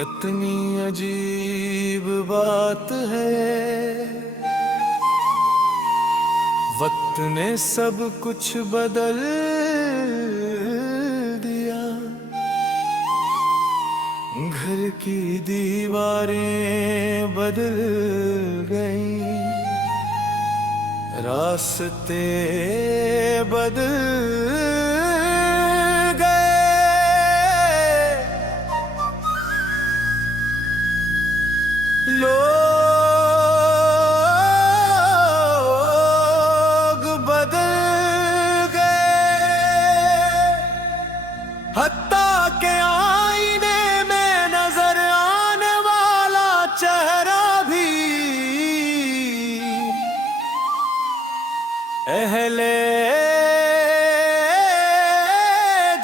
कितनी अजीब बात है, वक्त ने सब कुछ बदल दिया। घर की दीवारें बदल गईं, रास्ते बदल गए। लोग बदल गए, हत्ता के आईने में नजर आने वाला चेहरा भी पहले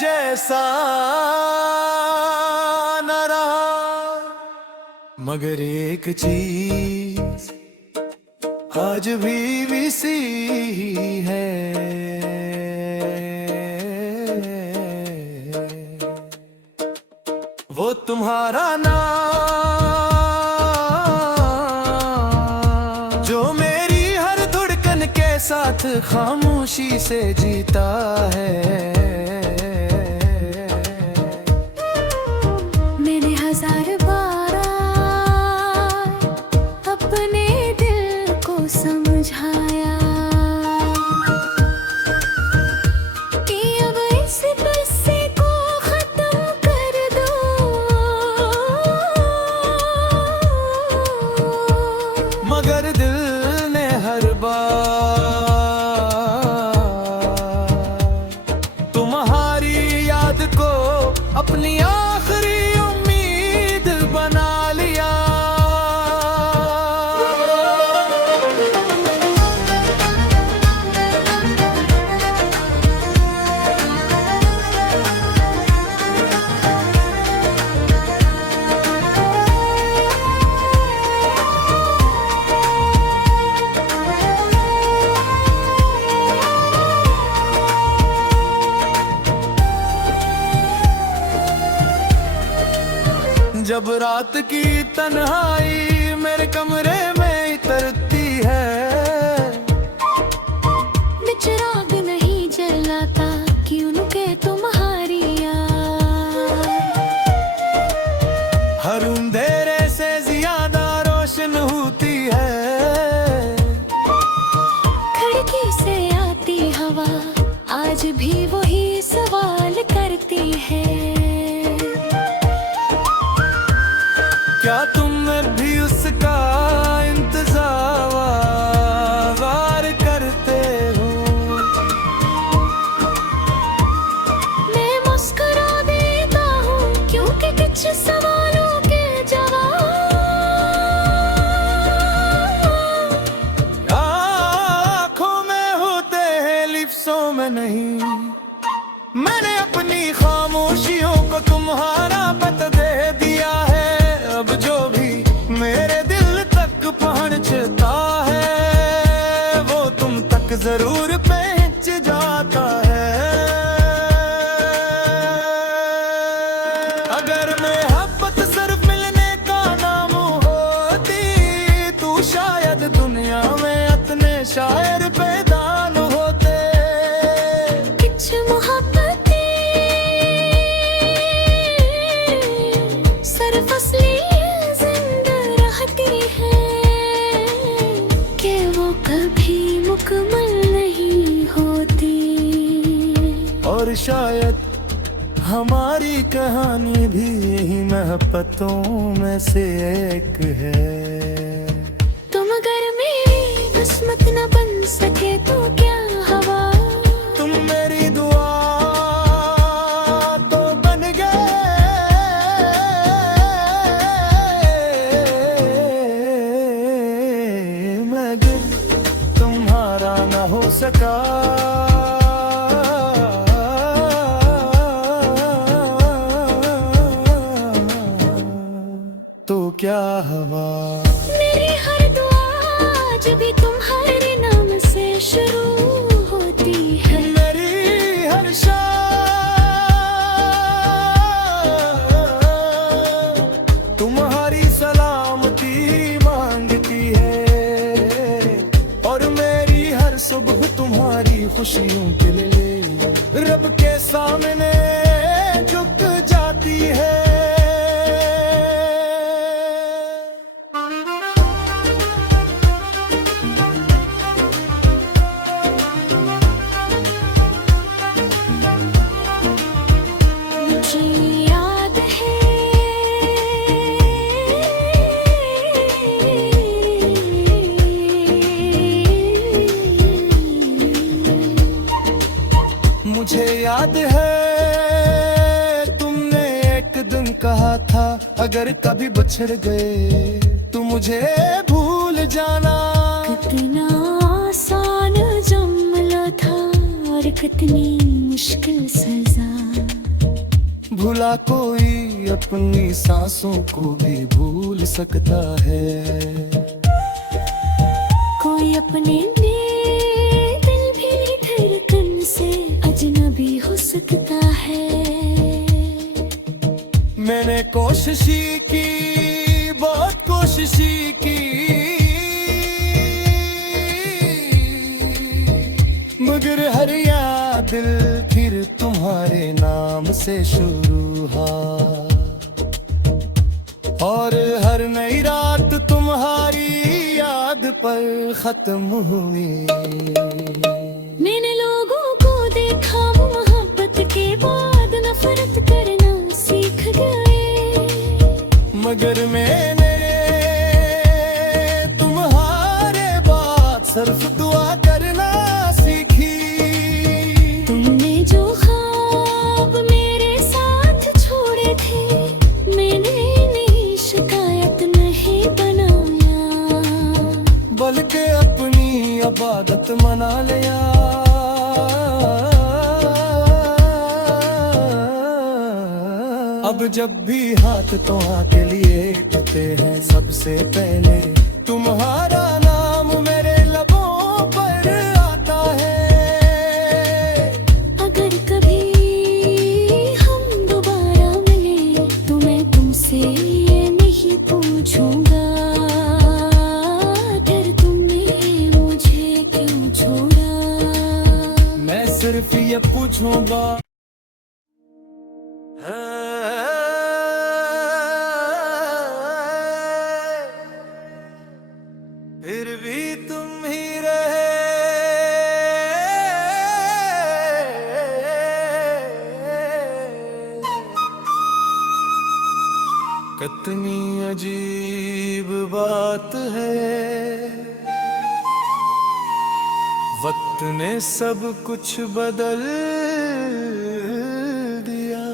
जैसा न रहा। मगर एक चीज आज भी वैसी है, वो तुम्हारा नाम जो मेरी हर धड़कन के साथ खामोशी से जीता है। मैंने हजार बार अपने दिल को समझाया कि अब इस बस्से को खत्म कर दो, मगर दिल ने हर बार तुम्हारी याद को अपनी आखिरी उम्मीद बना लिया। जब रात की तन्हाई मेरे कमरे में उतरती है, चिराग नहीं जलाता क्यों के तुम्हारी याद हर अंधेरे से ज्यादा रोशन होती है। खिड़की से आती हवा आज भी वही सवाल करती है, क्या तुम भी उसका इंतजार करते हो? मैं मुस्कुरा देता हूँ क्योंकि कुछ सवालों के जवाब आँखों में होते हैं लिफ्सों में नहीं। मैंने अपनी खामोशियों को तुम्हारा पता दे दिया है। अब जो भी मेरे दिल तक पहुंचता है वो तुम तक जरूर पहुंच जाता है। अगर मोहब्बत सिर्फ मिलने का नाम होती तो शायद दुनिया में इतने शायर पैदा न होते। कुछ मोहब्बतें सिर्फ असली जिंदा रहती हैं कि वो कभी मुकम्मल नहीं होती। और शायद हमारी कहानी भी यही मोहब्बतों में से एक है। तुम अगर मेरी किस्मत न बन सके तो क्या हवा, तुम मेरी दुआ तो बन गए। मगर तुम्हारा न हो सका तो क्या हवा। मेरी हर दुआ आज भी तुम्हारे नाम से शुरू होती है। मेरी हर शाम सामने झुक जाती है। मुझे याद है मुझे याद है तुमने एक दिन कहा था, अगर कभी बिछड़ गए तो मुझे भूल जाना। कितना आसान जुमला था और कितनी मुश्किल सजा। भूला कोई अपनी सांसों को भी भूल सकता है। कोई अपने दिल भी धड़कन से अजनबी हो सकता है। मैंने कोशिश की, बहुत कोशिश की, मगर हर याद दिल फिर तुम्हारे नाम से शुरू हुआ। और हर नई रात तुम्हारी याद पर खत्म हुई। मैंने लोगों को देखा मोहब्बत के बाद नफरत करना सीख गए, मगर मैंने तुम्हारे बाद सिर्फ दुआ करना सीखी। तुमने जो ख्वाब मेरे साथ छोड़े थे, मैंने इन्हें शिकायत नहीं बनाया, बल्कि अपनी इबादत मना लिया। अब जब भी हाथ तो आके लिए उठते हैं, सबसे पहले तुम्हारा नाम मेरे लबों पर आता है। अगर कभी हम दोबारा मिले तो मैं तुमसे ये नहीं पूछूंगा, फिर तुमने मुझे क्यों छोड़ा। मैं सिर्फ ये पूछूंगा, फिर भी तुम ही रहे। कितनी अजीब बात है, वक्त ने सब कुछ बदल दिया।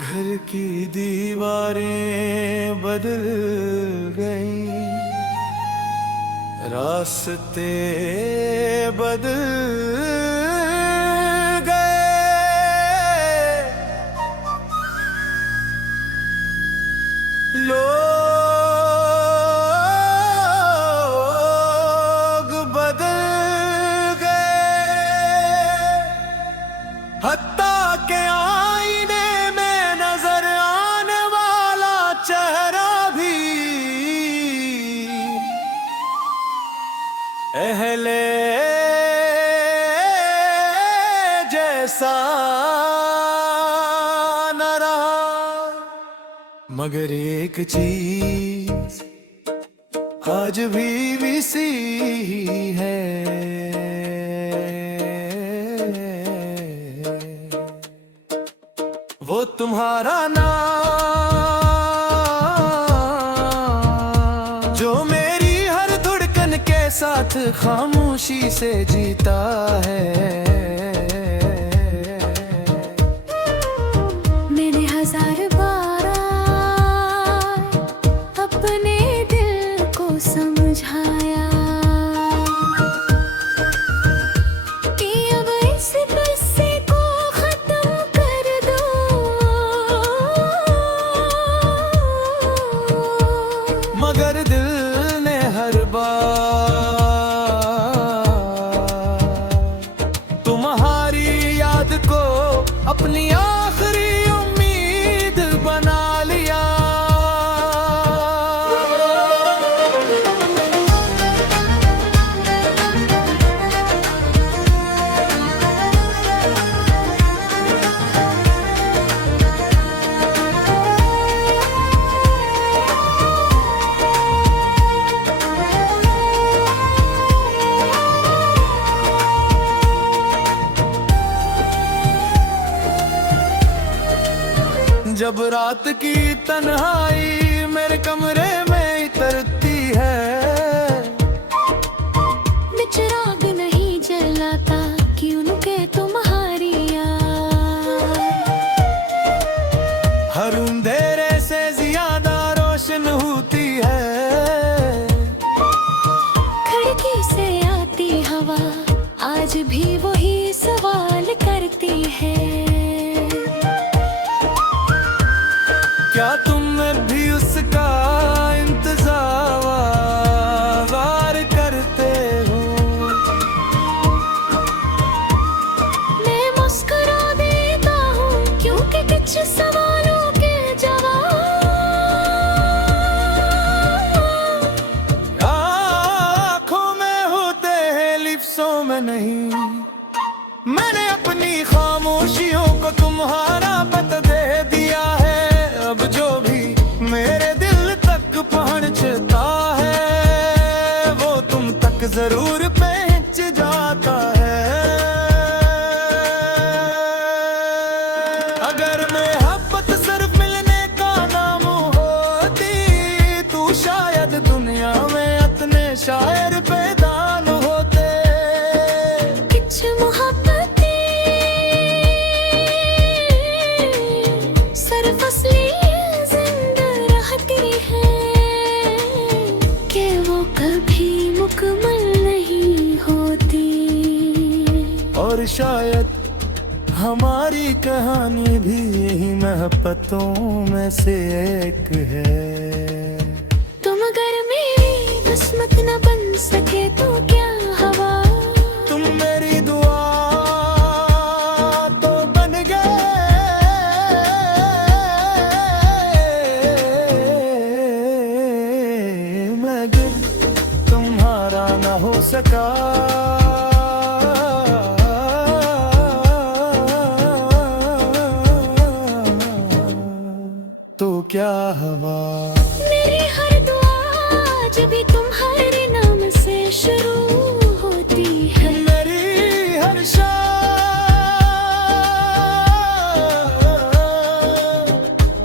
घर की दीवारें बदल गईं, रास्ते बदल गए। लोग बदल गए, हत्ता के आईने में नजर आने वाला चेहरा भी पहले जैसा न रहा। मगर एक चीज आज भी वैसी ही है, वो तुम्हारा नाम जो मेरी हर धड़कन के साथ खामोशी से जीता है। मैंने हजार बार अपने दिल को समझाया कि अब इस किस्से को खत्म कर दो, मगर दिल ने हर बार तुम्हारी याद को अपनी आखिरी उम्मीद बना लिया। जब रात की तन्हाई मेरे कमरे में उतरती है, मैं चिराग नहीं जलाता कि उनके तुम्हारी याद हर अंधेरे से ज्यादा रोशन होती है। खिड़की से आती हवा आज भी वही सवाल करती है। क्या तुम भी उसका इंतजार करते हो? मैं मुस्कुरा देता हूँ क्योंकि कुछ सवालों के जवाब आँखों में होते हैं लिफ्सों में नहीं। मैंने अपनी खामोशियों को तुम्हारा पता दे दिया है। अब जो भी मेरे दिल तक पहुंचता है वो तुम तक जरूर पहुंच जाता है। अगर मोहब्बत सिर्फ मिलने का नाम होती तो शायद दुनिया में इतने शायर पैदा न होते। कुछ मोहब्बतें सिर्फ असली जिंदा रहती हैं कि वो कभी मुकम्मल नहीं होती। और शायद हमारी कहानी भी यही मोहब्बतों में से एक है। तुम अगर मेरी किस्मत न बन सके तो क्या हवा, तुम मेरी दुआ तो बन गए, मगर तुम्हारा ना हो सका। तो क्या हवा, मेरी हर दुआ आज भी तुम्हारे नाम से शुरू होती है। मेरी हर शाम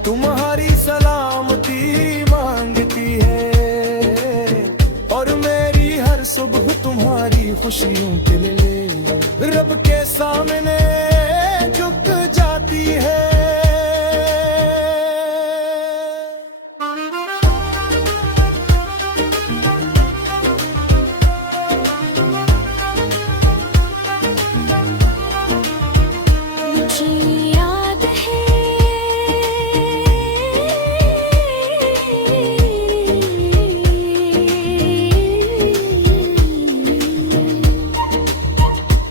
तुम्हारी सलामती मांगती है, और मेरी हर सुबह तुम्हारी खुशियों के लिए रब के सामने झुक जाती है। मुझे याद है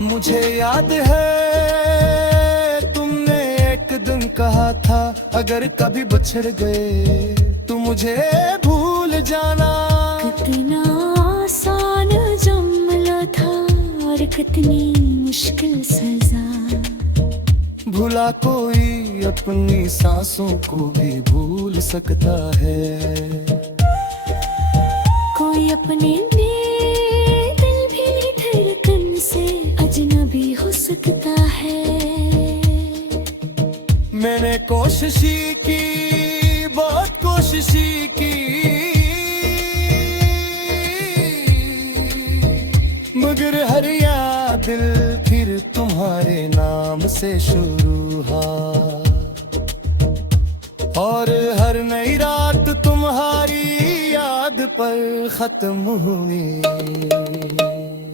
मुझे याद है तुमने एक दिन कहा था अगर कभी बिछड़ गए तो मुझे भूल जाना। कितना आसान जुमला था और कितनी मुश्किल सजा। भूला कोई अपनी सांसों को भी भूल सकता है, कोई अपने दिल भी धड़कन से अजनबी हो सकता है। मैंने कोशिश की, बहुत कोशिश की, मगर हर याद दिल फिर तुम्हारे नाम से शुरू हुआ, और हर नई रात तुम्हारी याद पर खत्म हुई।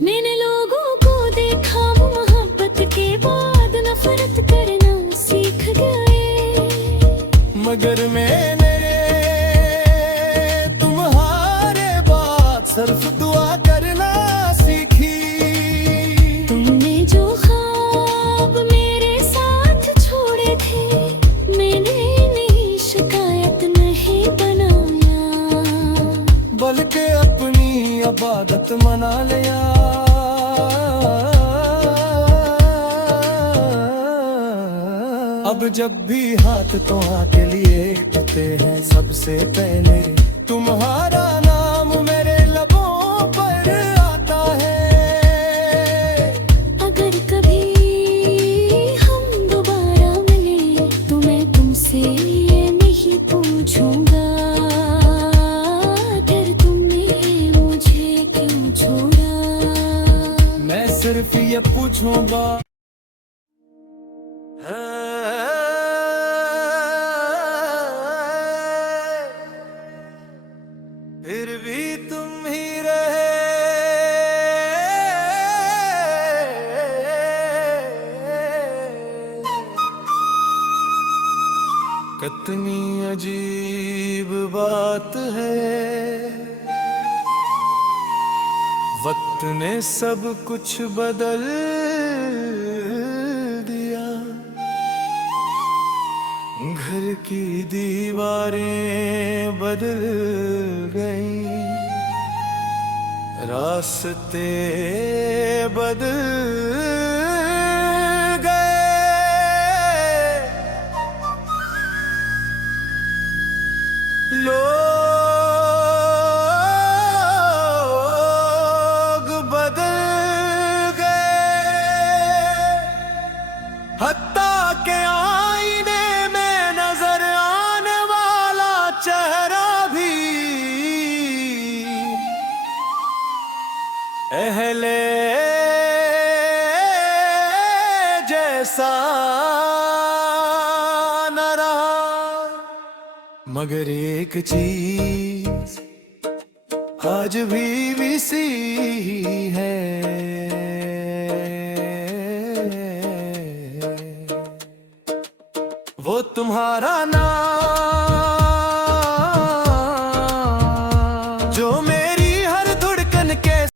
मैंने लोगों को देखा मोहब्बत के बाद नफरत करना सीख गए, मगर मैंने तुम्हारे बाद सिर्फ दुआ करना सीखी। तुमने जो ख्वाब मेरे साथ छोड़े थे मैंने नहीं शिकायत नहीं बनाया, बल्कि अपनी इबादत मना लिया। अब जब भी हाथ तो के लिए उठते हैं सबसे पहले तुम्हारा नाम मेरे लबों पर आता है। अगर कभी हम दोबारा मिले तो मैं तुमसे कितनी अजीब बात है, वक्त ने सब कुछ बदल दिया। घर की दीवारें बदल गईं, रास्ते बदल गए, लोग बदल गए। हत्ता के आईने में नजर आने वाला चेहरा भी पहले जैसा न रहा। मगर एक चीज आज भी वैसी है, वो तुम्हारा नाम